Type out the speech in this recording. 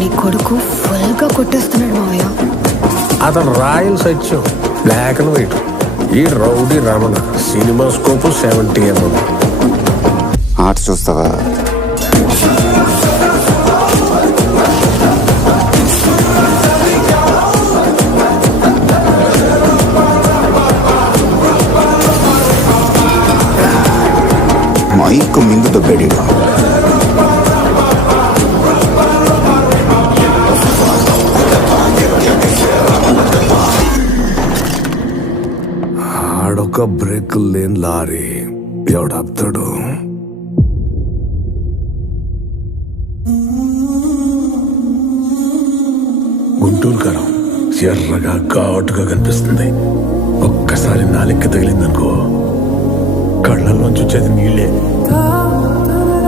నీ కొడుకు ఫుల్ గా కొట్టేస్తున్నాడు మావయ్య. అతను royal Satyam, black and white. ఈ rowdy Ramana cinema scope 70 mm. ఆట చూస్తావా? మైక్ మింగు దొబ్బేడు. ఆడొక బ్రేక్ లేని లారీ ఎవడాపుతాడు? గుంటూరు కారం ఎర్రగా ఘాటుగా కనిపిస్తుంది. ఒక్కసారి నాలిక్క తగిలిందనుకో, కళ్ళల్లోంచి వచ్చేది నీళ్ళే.